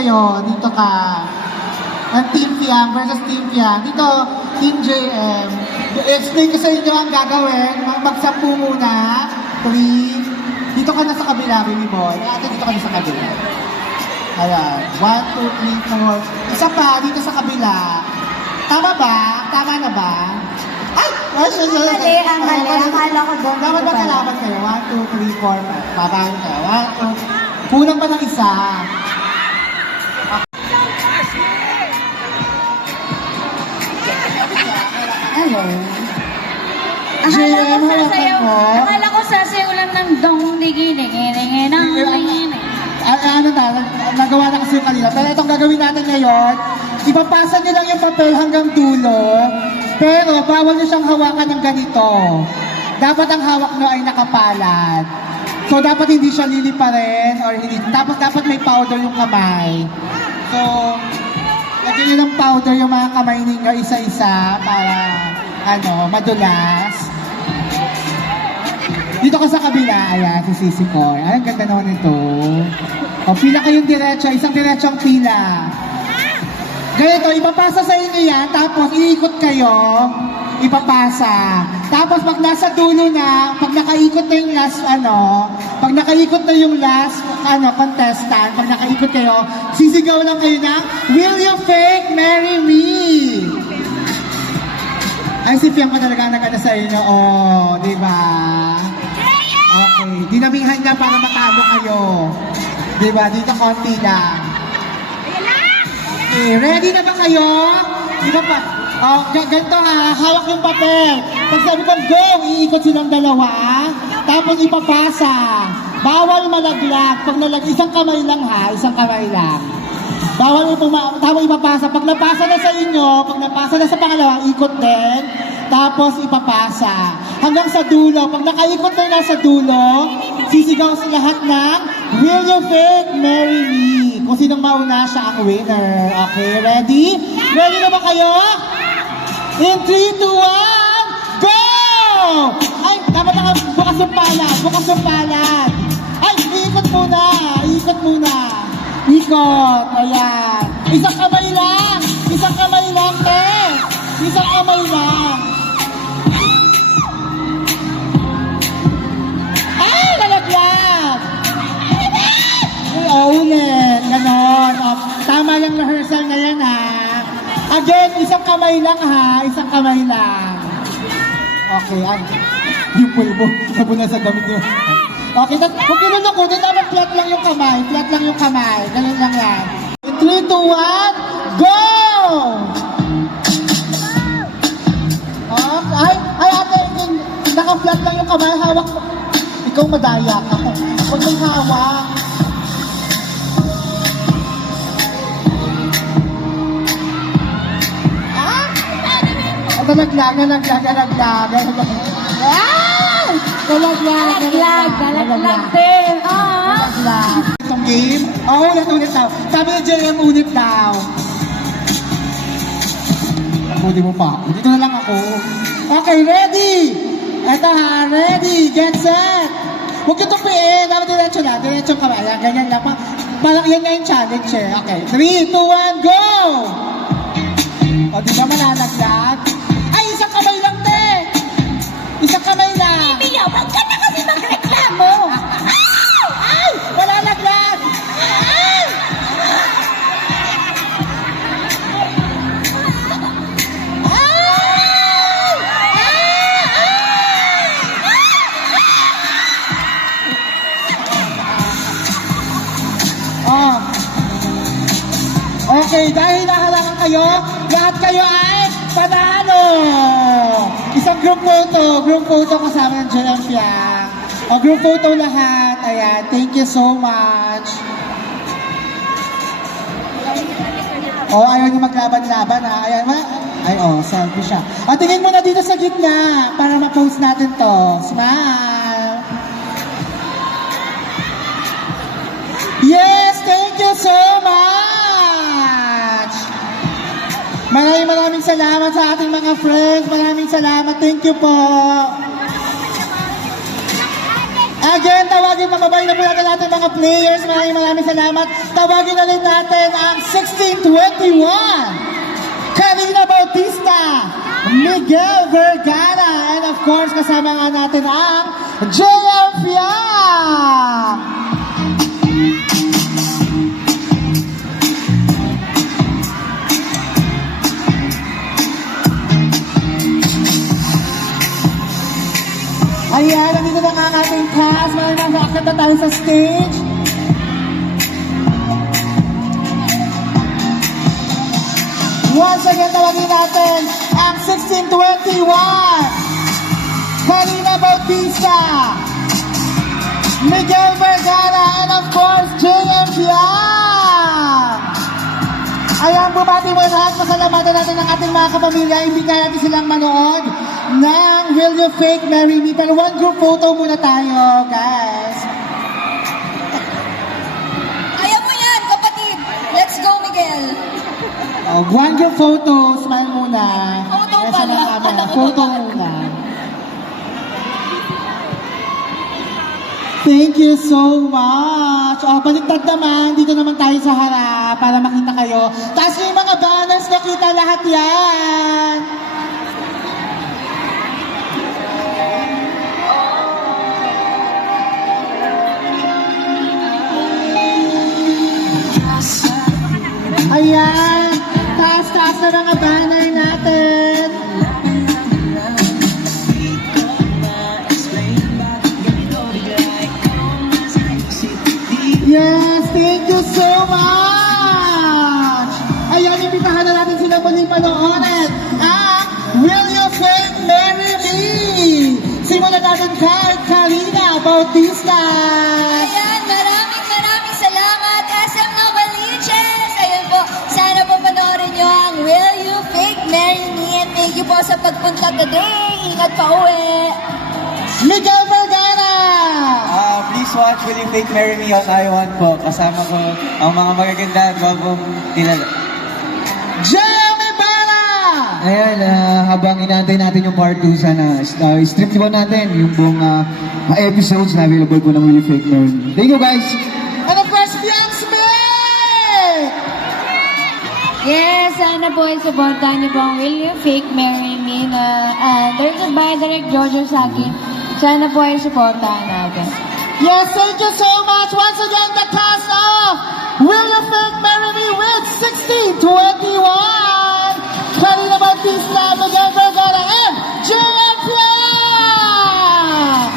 sa'yo. Dito ka. Ang Team Fiang versus Team Fiang. Dito, Team JM. Explain ko sa inyo ang gagawin. Magsampu muna. 3. Dito ka na sa kabila, baby boy. Ate, dito ka na sa kabila. Ayan. 1, 2, 3, 4. Isa pa, dito sa kabila. Tama ba? Tama na ba? Ay! Mali, ang mali. Akala ko doon. Dapat magkalaban kayo. 1, 2, 3, 4. Babahan kayo. 1, 2. Kulang pa ng isa. Hello. JM, hawakan mo. Akala ko sasayaw lang ng dong digi-digi-digi ng digi-digi. Ano na, nagawa na kasi yung kanila. Pero itong gagawin natin ngayon, ipapasa nyo lang yung papel hanggang dulo, pero bawal nyo siyang hawakan ng ganito. Dapat ang hawak nyo ay nakapalad. So, dapat hindi siya liliparin, or hindi. Tapos, dapat may powder yung kamay. So, lagyan nyo ng powder yung mga kamay ninyo isa-isa para, madulas. Dito ka sa kabila, ayan, si Sisi ko. Ay, ang ganda naman ito. O, pila kayong diretso, isang diretsong pila. Ganito, ipapasa sa inyo yan, tapos iikot kayo, ipapasa. Tapos pag nasa dulo na, pag nakaikot na yung last, pag nakaikot na yung last, contestant, pag nakaikot kayo, sisigaw lang kayo ng, "Will you fake marry me?" Ay, si Fiang pa talaga nag-ano sa inyo, di ba? Okay, dinamihan niya para matalo kayo. Diba? Dito konti lang. Okay, ready na ba kayo? Diba pa? Ganito ha, hawak yung papel. Pag sabi ko, go! Iikot silang dalawa. Tapos ipapasa. Bawal malaglag. Pag isang kamay lang ha, isang kamay lang. Bawal tapos ipapasa. Pag napasa na sa inyo, pag napasa na sa pangalawa, ikot din. Tapos ipapasa. Hanggang sa dulo. Pag nakaikot na nasa dulo, sisigaw sa lahat ng, "Will you fake marry me?" Kung sinong mauna, siya ang winner. Okay, ready? Ready na ba kayo? In 3, 2, 1, go! Ay, dapat bukas yung palad. Bukas yung palad. Ay, iikot muna. Iikot muna. Ikot. Ayan. Isang kamay lang. Isang kamay lang, te. Isang kamay lang. Ay, lalaglag. Ulit. Ganon. Tama yung rehearsal na yan, ha. Again, isang kamay lang, ha. Isang kamay lang. Okay, yung pulbo. Nabuna sa gamit nyo. Okay, kung kinulukunin, dapat flat lang yung kamay. Flat lang yung kamay. Ganun lang yan. 3, 2, 1, go! Ay, ate, naka-flat lang yung kamay. Hawak. Ikaw madaya ka. Huwag mong hawak. Nalaglag. din. Itong game? Ulit daw. Sabi ni JM, ulit daw. Hindi mo pa. Dito na lang ako. Okay, ready? Eto ha, ready, get set. Huwag yung tupiin. Dapat diretso na. Diretso ka ba? Ganyan lang pa. Parang yan na yung challenge eh. Okay, 3, 2, 1, go! O, di ba malalaglag? Ay, isang kamay lang, te! Isang kamay lang! Biyaw, wag ka na kasi magreklamo. Ay! Wala laglag! Ay! Okay, dahil nakalangan kayo, lahat kayo ay panalo! Isang group photo kasama ng JM Fiang. Group photo lahat. Ayan, thank you so much. Ayaw niyo maglaban-laban ha. Ayan, selfie siya. Tingin mo na dito sa gitna para ma-post natin to. Smile! Yes, thank you so much! Maraming salamat sa ating mga friends. Maraming salamat. Thank you po. Again, tawagin mababay na po natin mga players. Maraming salamat. Tawagin na rin natin ang 1621. Karina Bautista, Miguel Vergara, and of course, kasama nga natin ang JM Fiang. Ayan, nandito na nga ang ating cast. Maraming akit na tayo sa stage. Once again, tawagin natin ang 1621. Karina Bautista, Miguel Vergara, and of course, JM Fiang. Ayan, bumati mo lahat. Pasalamatan natin ang ating mga kapamilya. Imbitahan natin silang manood ng Will You Fake Marry Me. Pero one group photo muna tayo, guys. Kaya mo yan, kapatid. Let's go, Miguel. One group photo. Smile muna. Photo Nasa pala. mga camera. Photo muna. Thank you so much. Baliktad naman. Dito naman tayo sa harap para makita kayo. Taas niyo yung mga banners. Nakita lahat yan. Ayan. Taas-taas na mga banner natin. Yes, thank you so much! Ayan, imbitahan na natin sila muling panoorin ang Will You Fake Marry Me? Simulan natin kay Karina Bautista. Ayan, maraming salamat, SM Novaliches. Ayun po, sana po panoorin nyo ang Will You Fake Marry Me? And thank you po sa pagpunta today. Ingat pa uwi. Miguel Vergara! Please watch Will You Fake Marry Me on I1 po. Kasama ko ang mga magaganda at wabong kilala. JM Ibarra! Ayan, habang inaantay natin yung part 2, sana stream po natin yung buong episodes na available po ng Will You Fake Marry Me. Thank you guys! And of course, Fiang Smith! Yes, sana po supportahan niyo po ang Will You Fake Marry Me na directed by Direct Jojo Saki. Sana po ay supportahan natin. Yes, thank you so much. Once again, the cast of Will You Fake Marry Me with 1621. Karina Bautista, Miguel Vergara, and JM Fiang!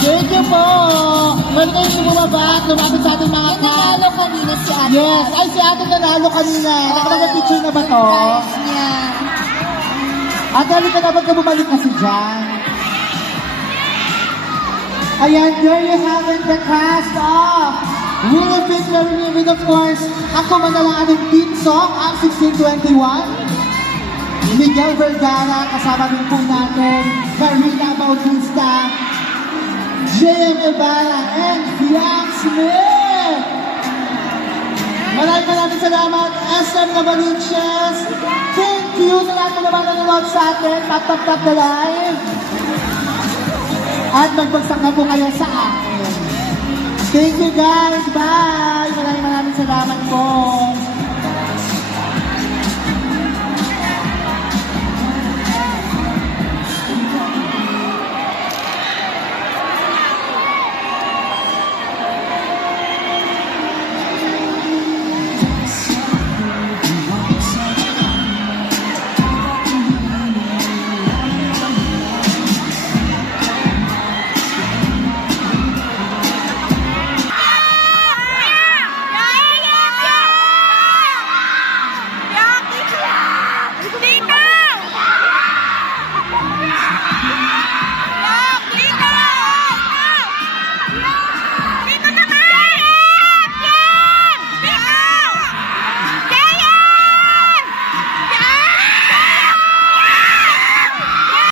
Thank you po. Pwede kayo bumaba at lumapit sa ating mga Yung nanalo kanina si Ate. Yes, ay si ate nanalo kanina. Nakapag-picture na ba to? Surprise niya. Ate, halika na, ba't ka bumalik kasi dyan? Ayan, there you have it, the cast of Will You Fake Marry Me with, of course, ang kumanda ng ating team song, ang 1621. Miguel Vergara, kasama rin po natin, Karina Bautista, JM Ibarra, and Fiang Smith. Maraming salamat, SM Novaliches. Thank you sa lahat ng nanonood sa atin. Tap na live. At magbagsak na po kayo sa akin. Thank you guys. Bye. Maraming salamat po.